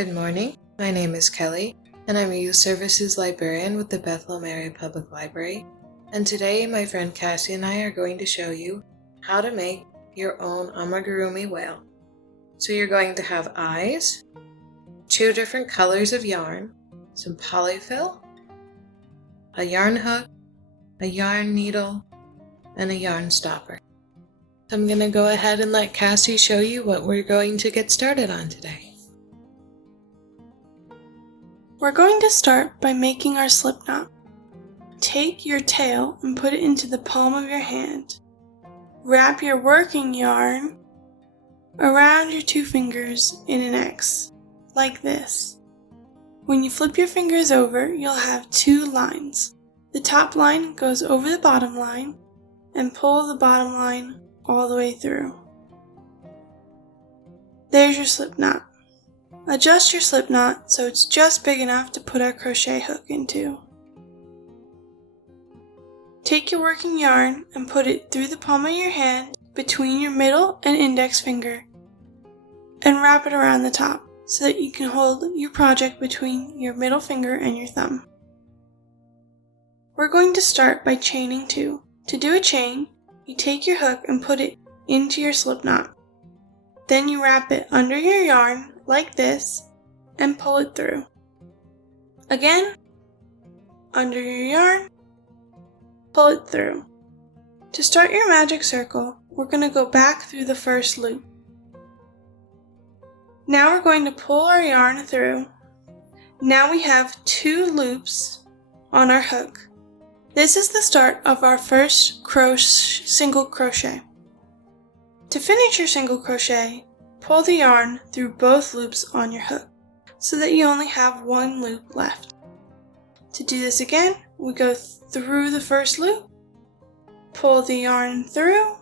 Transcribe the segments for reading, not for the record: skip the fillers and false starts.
Good morning. My name is Kelly, and I'm a Youth Services Librarian with the Bethlehem Area Public Library. And today, my friend Cassie and I are going to show you how to make your own amigurumi whale. So you're going to have eyes, 2 different colors of yarn, some polyfill, a yarn hook, a yarn needle, and a yarn stopper. So I'm going to go ahead and let Cassie show you what we're going to get started on today. We're going to start by making our slip knot. Take your tail and put it into the palm of your hand. Wrap your working yarn around your 2 fingers in an X, like this. When you flip your fingers over, you'll have 2 lines. The top line goes over the bottom line, and pull the bottom line all the way through. There's your slip knot. Adjust your slip knot so it's just big enough to put our crochet hook into. Take your working yarn and put it through the palm of your hand between your middle and index finger and wrap it around the top so that you can hold your project between your middle finger and your thumb. We're going to start by chaining 2. To do a chain, you take your hook and put it into your slip knot. Then you wrap it under your yarn like this and pull it through. Again, under your yarn, pull it through. To start your magic circle, we're going to go back through the first loop. Now we're going to pull our yarn through. Now we have 2 loops on our hook. This is the start of our first single crochet. To finish your single crochet, pull the yarn through both loops on your hook so that you only have 1 loop left. To do this again, we go through the first loop, pull the yarn through,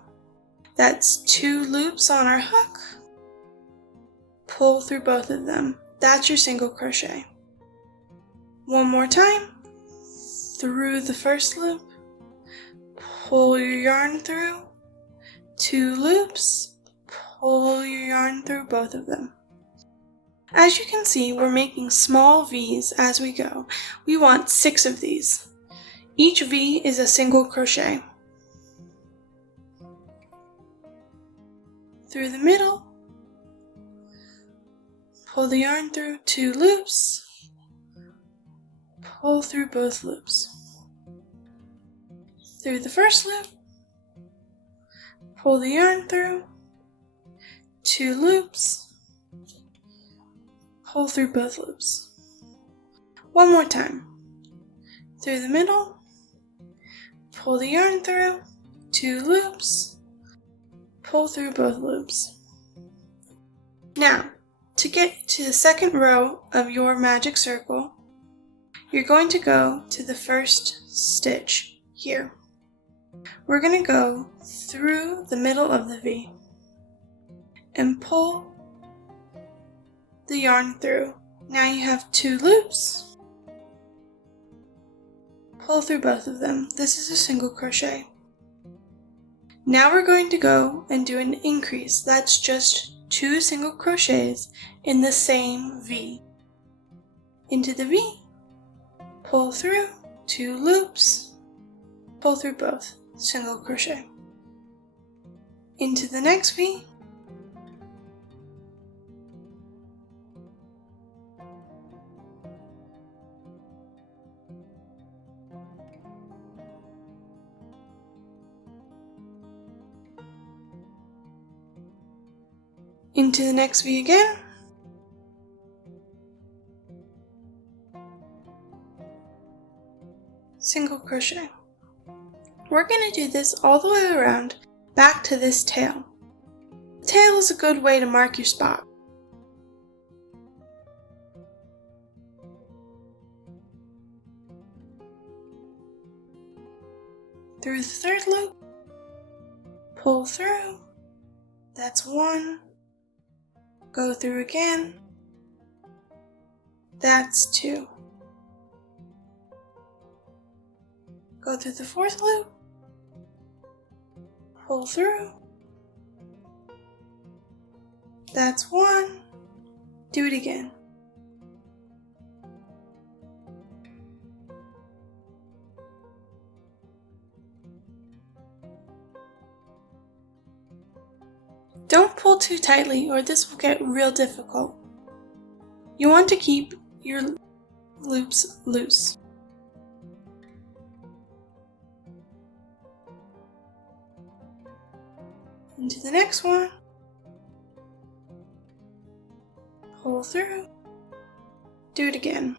that's 2 loops on our hook, pull through both of them. That's your single crochet. One more time, through the first loop, pull your yarn through, 2 loops, pull your yarn through both of them. As you can see, we're making small V's as we go. We want 6 of these. Each V is a single crochet. Through the middle, pull the yarn through 2 loops, pull through both loops. Through the first loop, pull the yarn through, 2 loops, pull through both loops. One more time. Through the middle, pull the yarn through, 2 loops, pull through both loops. Now, to get to the second row of your magic circle, you're going to go to the first stitch here. We're going to go through the middle of the V and pull the yarn through. Now you have 2 loops. Pull through both of them. This is a single crochet. Now we're going to go and do an increase. That's just 2 single crochets in the same V. Into the V, pull through, 2 loops, pull through both, single crochet. Into the next V, into the next V again, single crochet. We're going to do this all the way around back to this tail. The tail is a good way to mark your spot. Through the third loop, pull through, that's 1, go through again, that's 2. Go through the 4th loop, pull through, that's 1, do it again, Don't pull too tightly or this will get real difficult. You want to keep your loops loose. Into the next one. Pull through. Do it again.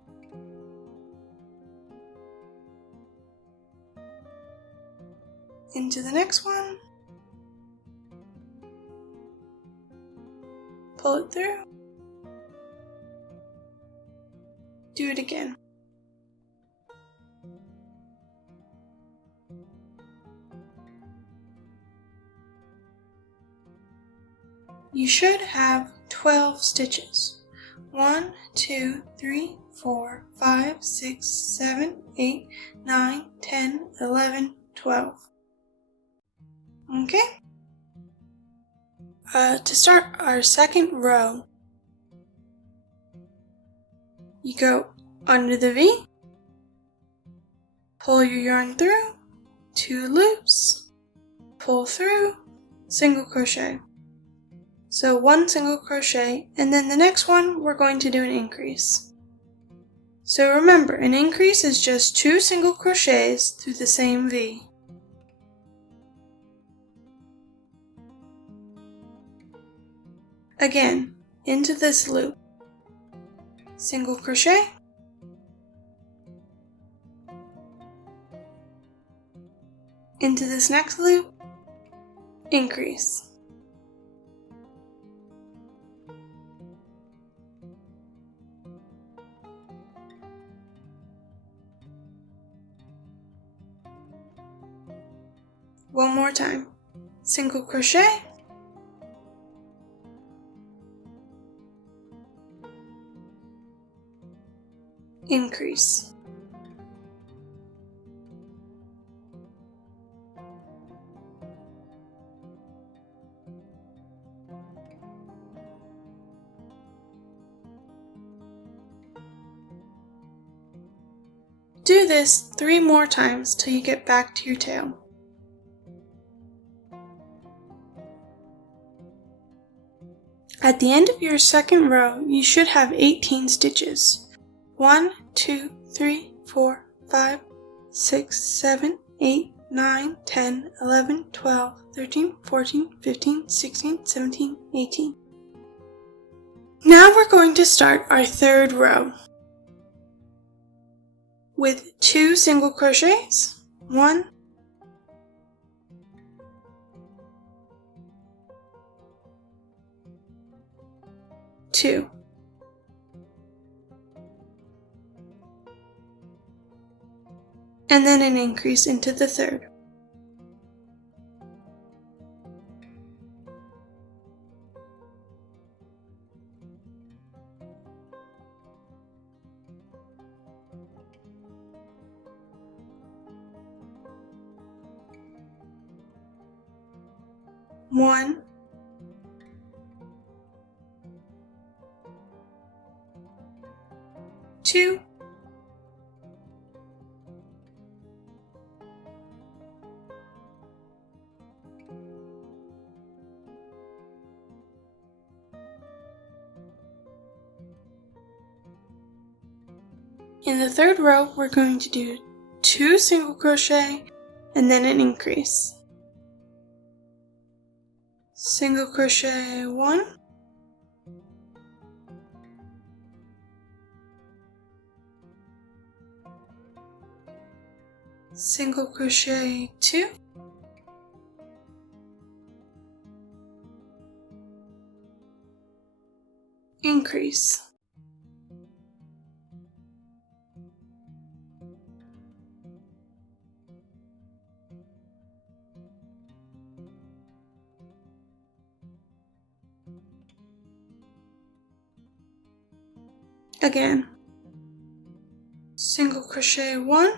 Into the next one. Pull it through. Do it again. You should have 12 stitches. 1, 2, 3, 4, 5, 6, 7, 8, 9, 10, 11, 12. Okay? To start our second row, you go under the V, pull your yarn through, 2 loops, pull through, single crochet. So 1 single crochet, and then the next one we're going to do an increase. So remember, an increase is just 2 single crochets through the same V. Again, into this loop, single crochet, into this next loop, increase. One more time, single crochet, increase. Do this 3 more times till you get back to your tail. At the end of your second row, you should have 18 stitches. 1, 2, 3, 4, 5, 6, 7, 8, 9, 10, 11, 12, 13, 14, 15, 16, 17, 18. Now we're going to start our third row with 2 single crochets, 1, 2. And then an increase into the third. One, 2, in the third row, we're going to do 2 single crochet and then an increase. Single crochet 1, single crochet 2, increase. Again, single crochet 1,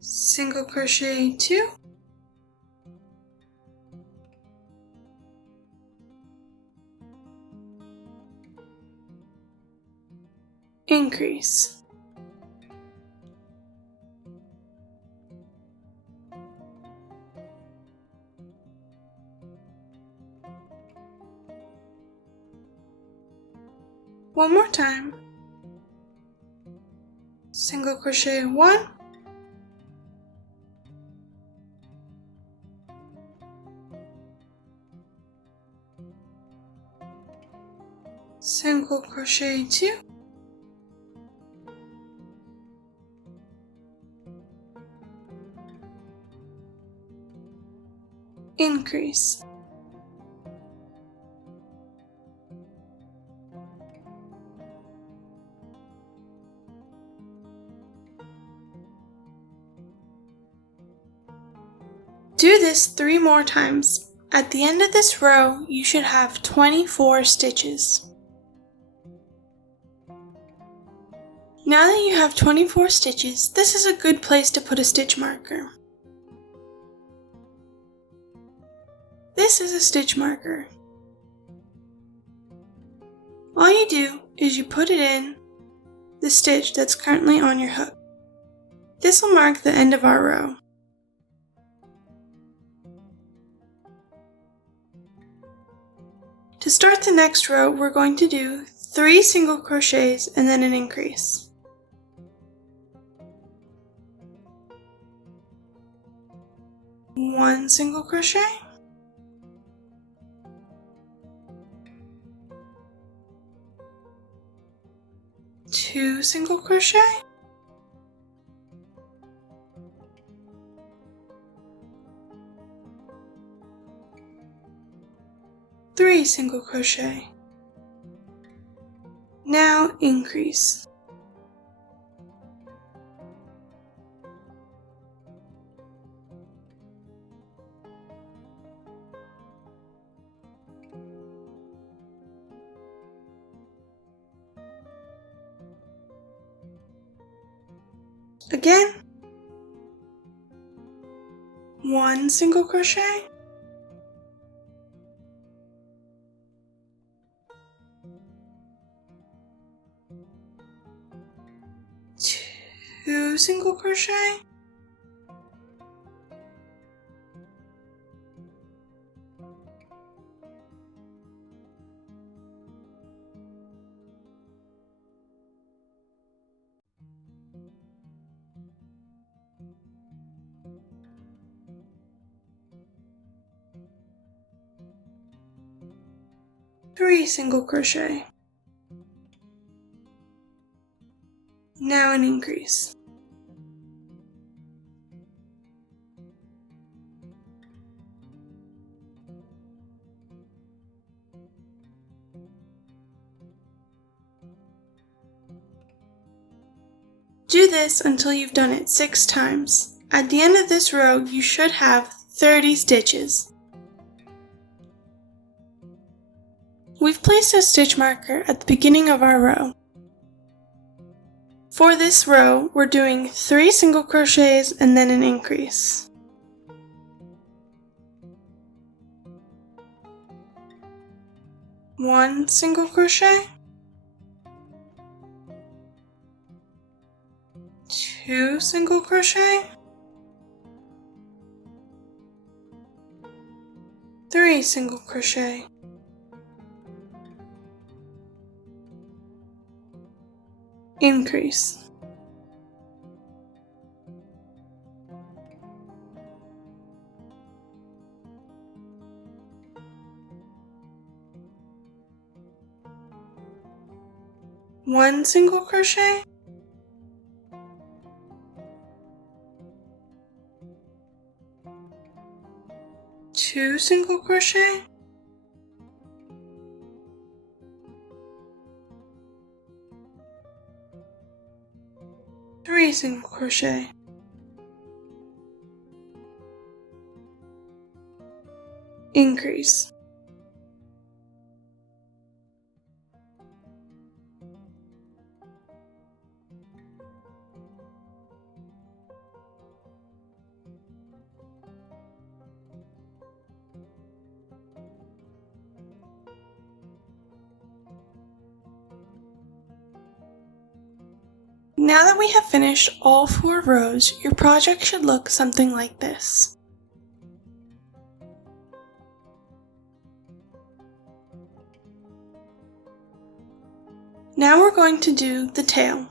single crochet 2, increase. One more time. Single crochet 1, single crochet 2, increase. Do this 3 more times. At the end of this row, you should have 24 stitches. Now that you have 24 stitches, this is a good place to put a stitch marker. This is a stitch marker. All you do is you put it in the stitch that's currently on your hook. This will mark the end of our row. To start the next row, we're going to do 3 single crochets and then an increase. One single crochet, two single crochet, three single crochet. Now increase. Again, one single crochet, two single crochet, three single crochet. Now an increase. Do this until you've done it 6 times. At the end of this row, you should have 30 stitches. We've placed a stitch marker at the beginning of our row. For this row, we're doing 3 single crochets and then an increase. One single crochet, two single crochet, three single crochet, increase. One single crochet, two single crochet, three single crochet, increase. Now that we have finished all 4 rows, your project should look something like this. Now we're going to do the tail.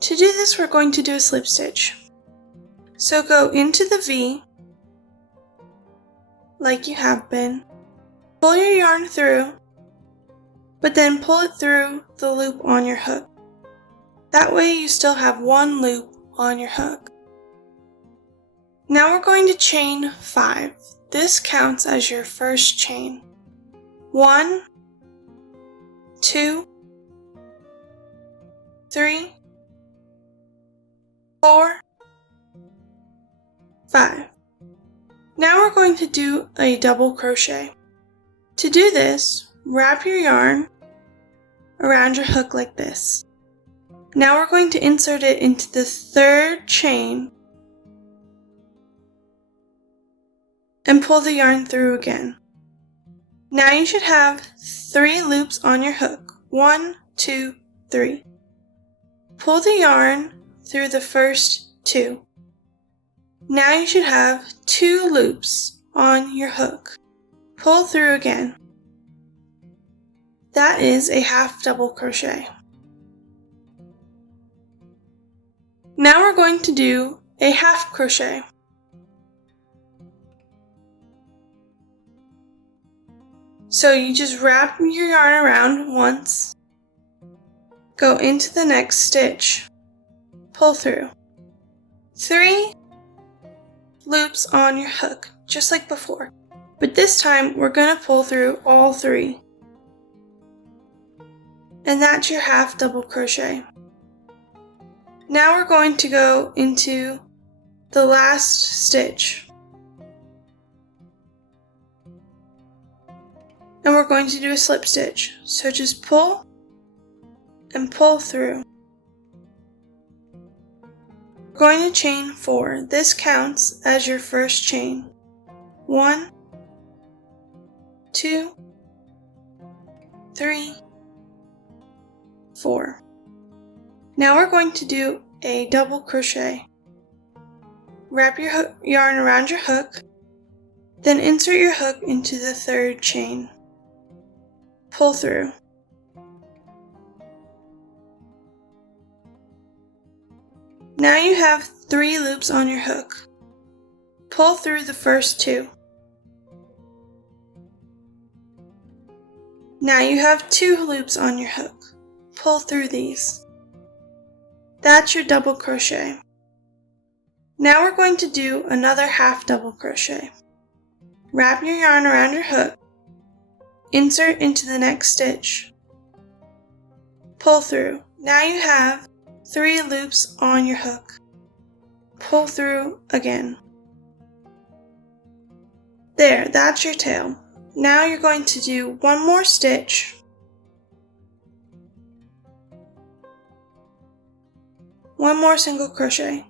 To do this, we're going to do a slip stitch. So go into the V, like you have been, pull your yarn through, but then pull it through the loop on your hook. That way you still have one loop on your hook. Now we're going to chain 5. This counts as your first chain. 1, 2, 3, 4, 5. Now we're going to do a double crochet. To do this, wrap your yarn around your hook like this. Now we're going to insert it into the 3rd chain and pull the yarn through again. Now you should have 3 loops on your hook. 1, 2, 3. Pull the yarn through the first 2. Now you should have 2 loops on your hook. Pull through again. That is a half double crochet. Now we're going to do a half crochet. So you just wrap your yarn around once, go into the next stitch, pull through. 3 loops on your hook, just like before. But this time we're going to pull through all 3. And that's your half double crochet. Now we're going to go into the last stitch. And we're going to do a slip stitch. So just pull and pull through. We're going to chain 4. This counts as your first chain. 1, 2, 3, 4. Now we're going to do a double crochet. Wrap your yarn around your hook, then insert your hook into the 3rd chain. Pull through. Now you have 3 loops on your hook. Pull through the first 2. Now you have 2 loops on your hook. Pull through these. That's your double crochet. Now we're going to do another half double crochet. Wrap your yarn around your hook, insert into the next stitch, pull through. Now you have 3 loops on your hook. Pull through again. There, that's your tail. Now you're going to do one more stitch, one more single crochet.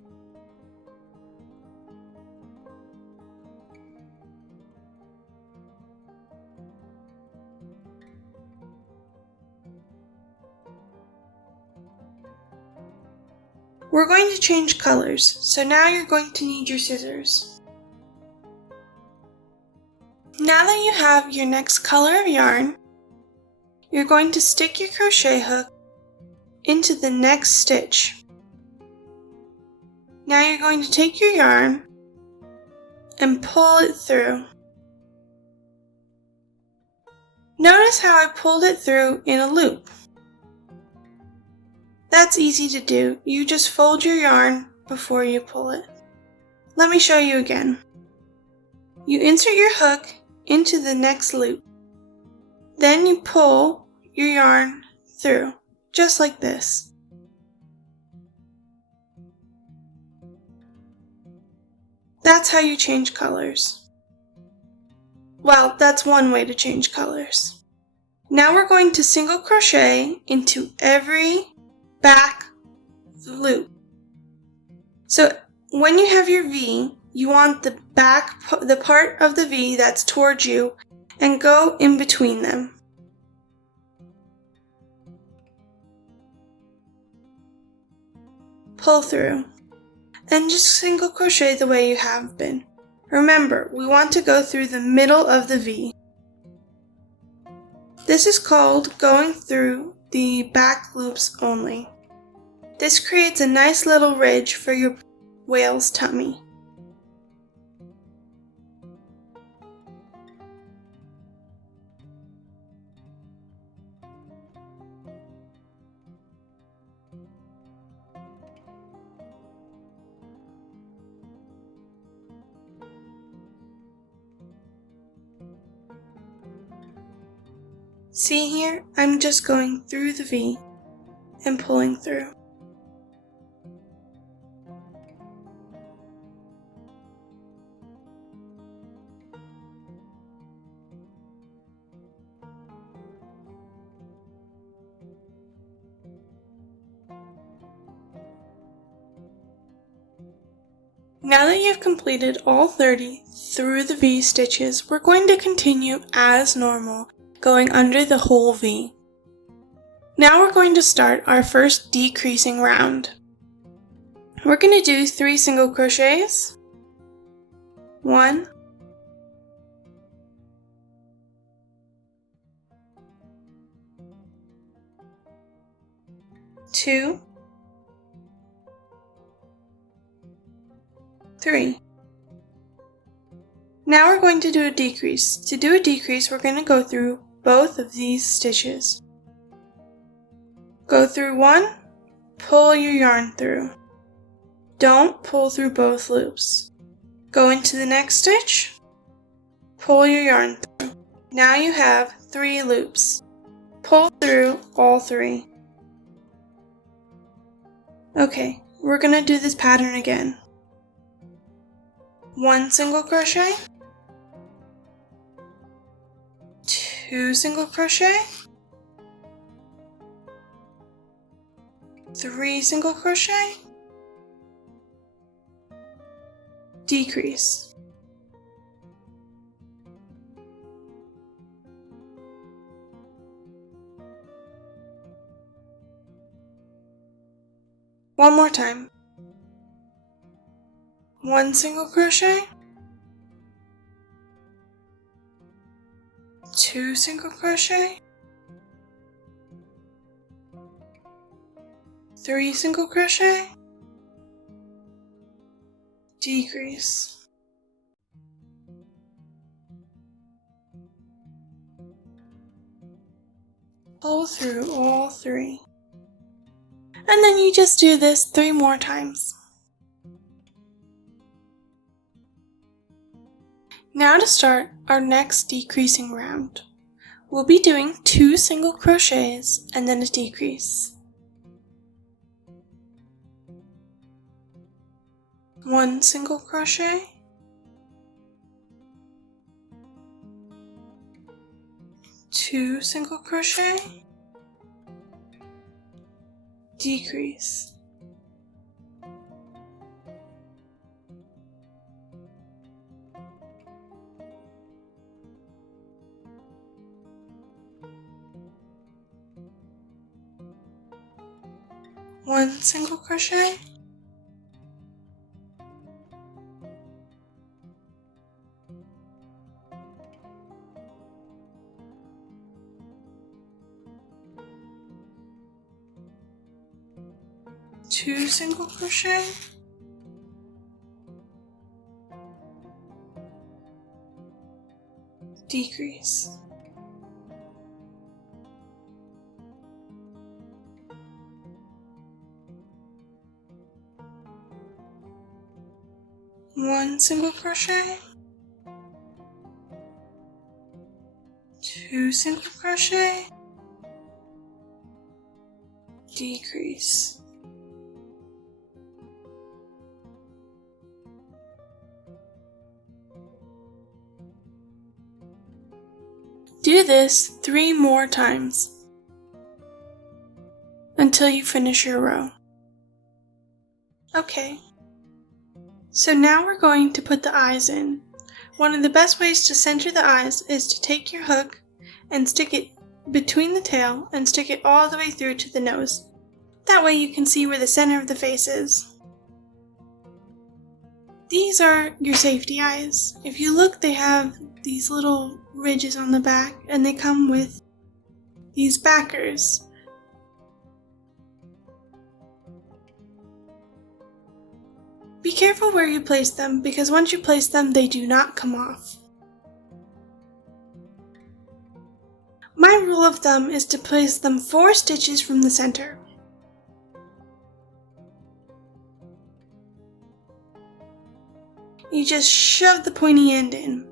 We're going to change colors, so now you're going to need your scissors. Now that you have your next color of yarn, you're going to stick your crochet hook into the next stitch. Now you're going to take your yarn and pull it through. Notice how I pulled it through in a loop. That's easy to do. You just fold your yarn before you pull it. Let me show you again. You insert your hook into the next loop. Then you pull your yarn through, just like this. That's how you change colors. Well, that's one way to change colors. Now we're going to single crochet into every back loop. So when you have your V, you want the part of the V that's towards you, and go in between them. Pull through, and just single crochet the way you have been. Remember, we want to go through the middle of the V. This is called going through the back loops only. This creates a nice little ridge for your whale's tummy. See here, I'm just going through the V and pulling through. Now that you've completed all 30 through the V stitches, we're going to continue as normal, going under the whole V. Now we're going to start our first decreasing round. We're going to do 3 single crochets, 1, 2, 3. Now we're going to do a decrease. To do a decrease, we're going to go through both of these stitches. Go through one, pull your yarn through. Don't pull through both loops. Go into the next stitch, pull your yarn through. Now you have 3 loops. Pull through all 3. Okay, we're going to do this pattern again. 1 single crochet, 2 single crochet, 3 single crochet, decrease. One more time. 1 single crochet, 2 single crochet, 3 single crochet, decrease. Pull through all 3. And then you just do this 3 more times. Now to start our next decreasing round, we'll be doing 2 single crochets and then a decrease. 1 single crochet, 2 single crochet, decrease. One single crochet, 2 single crochet, decrease. One single crochet, 2 single crochet, decrease. Do this 3 more times until you finish your row. Okay, so now we're going to put the eyes in. One of the best ways to center the eyes is to take your hook and stick it between the tail and stick it all the way through to the nose. That way you can see where the center of the face is. These are your safety eyes. If you look, they have these little ridges on the back and they come with these backers. Be careful where you place them because once you place them, they do not come off. My rule of thumb is to place them 4 stitches from the center. You just shove the pointy end in,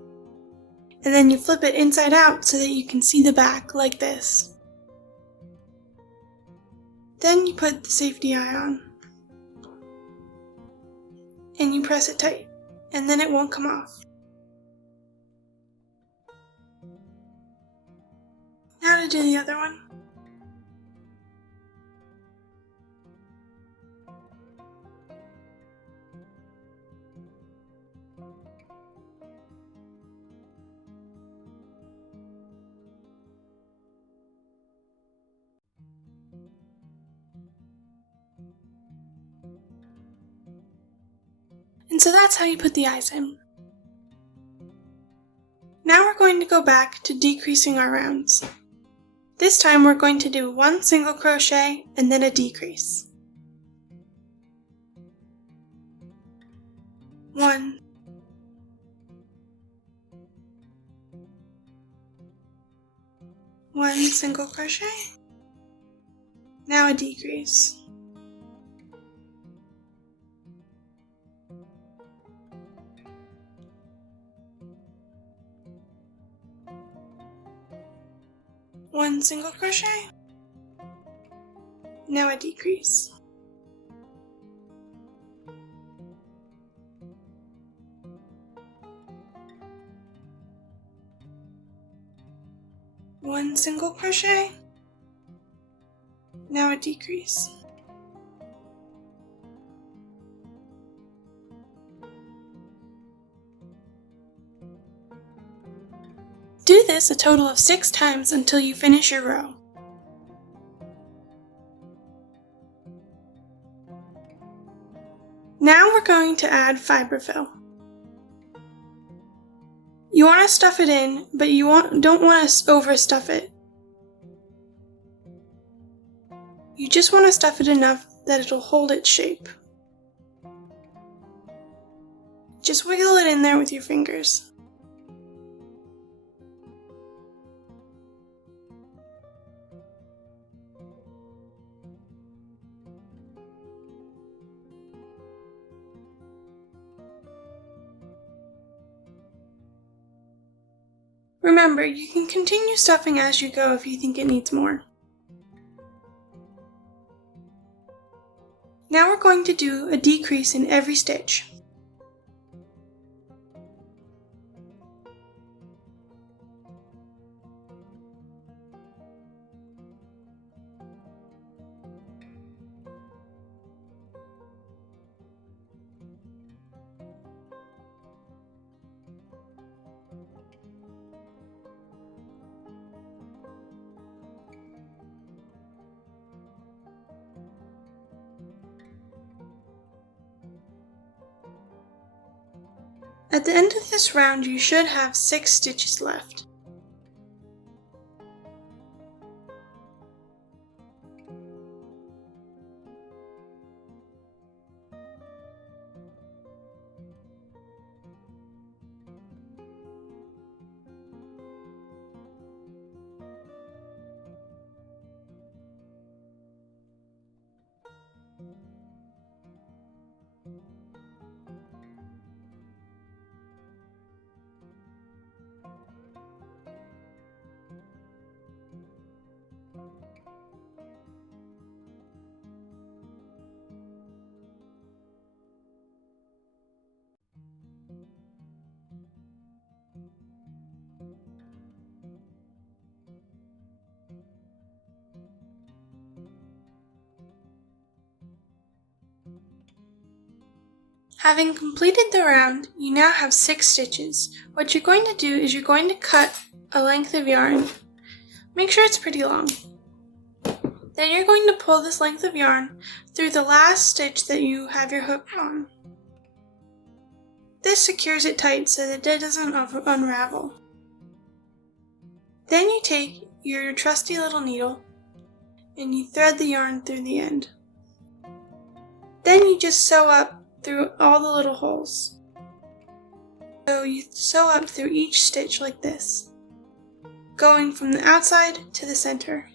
and then you flip it inside out so that you can see the back like this. Then you put the safety eye on, and you press it tight, and then it won't come off. Now to do the other one. And so that's how you put the eyes in. Now we're going to go back to decreasing our rounds. This time we're going to do 1 single crochet and then a decrease. 1, 1 single crochet, now a decrease. 1 single crochet, now a decrease. 1 single crochet, now a decrease. 'Do this a total of 6 times until you finish your row. Now we're going to add fiber fill. You want to stuff it in, but you don't want to overstuff it. You just want to stuff it enough that it'll hold its shape. Just wiggle it in there with your fingers. Remember, you can continue stuffing as you go if you think it needs more. Now we're going to do a decrease in every stitch. At the end of this round, you should have 6 stitches left. Having completed the round, you now have 6 stitches. What you're going to do is you're going to cut a length of yarn. Make sure it's pretty long. Then you're going to pull this length of yarn through the last stitch that you have your hook on. This secures it tight so that it doesn't unravel. Then you take your trusty little needle and you thread the yarn through the end. Then you just sew up through all the little holes. So you sew up through each stitch like this, going from the outside to the center.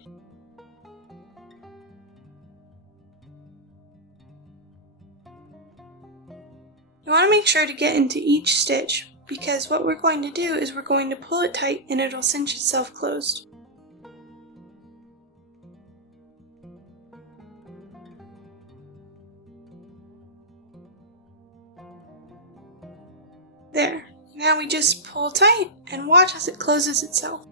You want to make sure to get into each stitch, because what we're going to do is we're going to pull it tight and it'll cinch itself closed. There. Now we just pull tight and watch as it closes itself.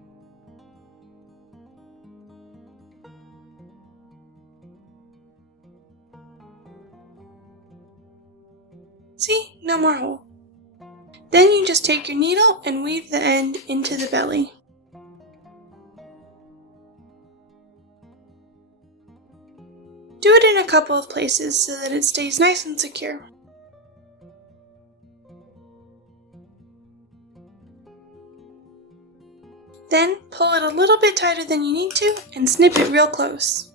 See? No more hole. Then you just take your needle and weave the end into the belly. Do it in a couple of places so that it stays nice and secure. Then pull it a little bit tighter than you need to and snip it real close.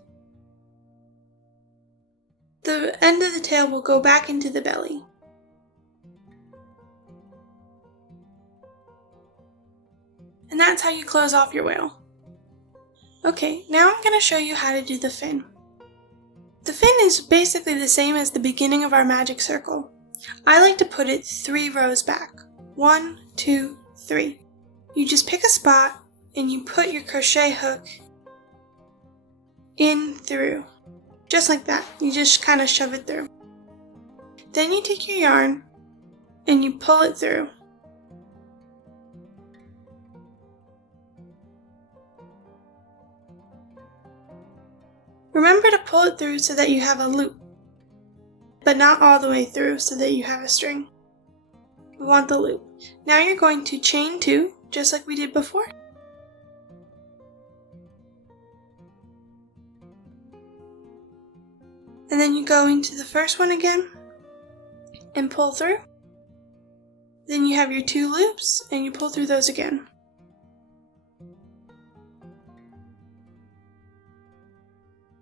The end of the tail will go back into the belly. And that's how you close off your whale. Okay, now I'm going to show you how to do the fin. The fin is basically the same as the beginning of our magic circle. I like to put it 3 rows back. 1, 2, 3. You just pick a spot and you put your crochet hook in through. Just like that. You just kind of shove it through. Then you take your yarn and you pull it through. Remember to pull it through so that you have a loop, but not all the way through so that you have a string. We want the loop. Now you're going to chain 2, just like we did before. And then you go into the first one again and pull through. Then you have your 2 loops and you pull through those again.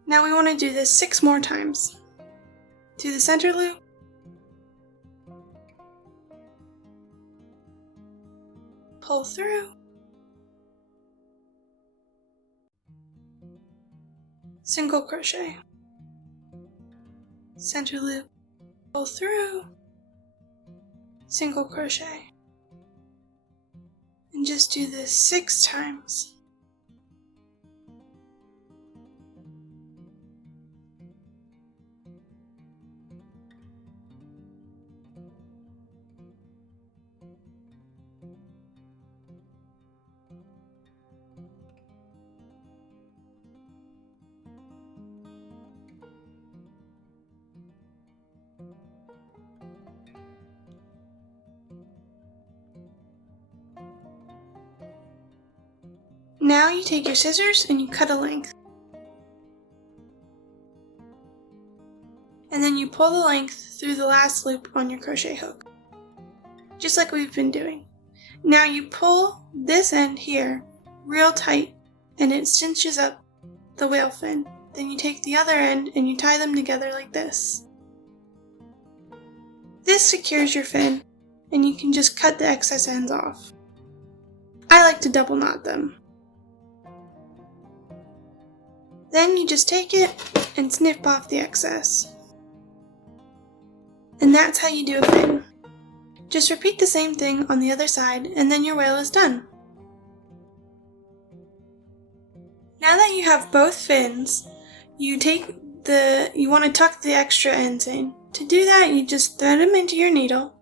Now we want to do this 6 more times. Do the center loop, pull through, single crochet, center loop, pull through, single crochet, and just do this 6 times. Now you take your scissors and you cut a length. And then you pull the length through the last loop on your crochet hook. Just like we've been doing. Now you pull this end here real tight and it cinches up the whale fin. Then you take the other end and you tie them together like this. This secures your fin and you can just cut the excess ends off. I like to double knot them. Then you just take it and snip off the excess. And that's how you do a fin. Just repeat the same thing on the other side and then your whale is done. Now that you have both fins, you want to tuck the extra ends in. To do that, you just thread them into your needle,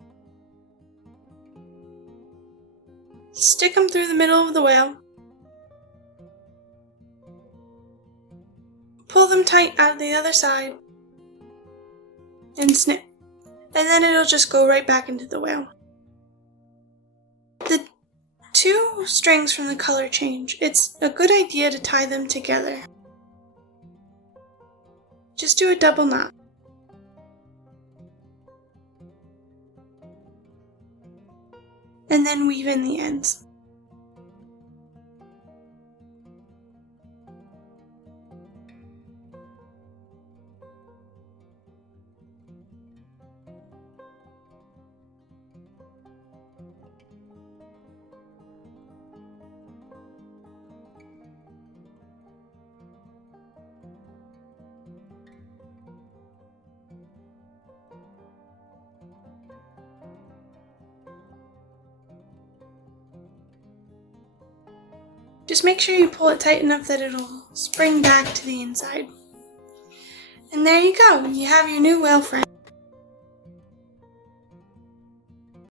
stick them through the middle of the whale, pull them tight out of the other side, and snip. And then it'll just go right back into the whale. The 2 strings from the color change, it's a good idea to tie them together. Just do a double knot. And then weave in the ends. Just make sure you pull it tight enough that it'll spring back to the inside. And there you go, you have your new whale friend.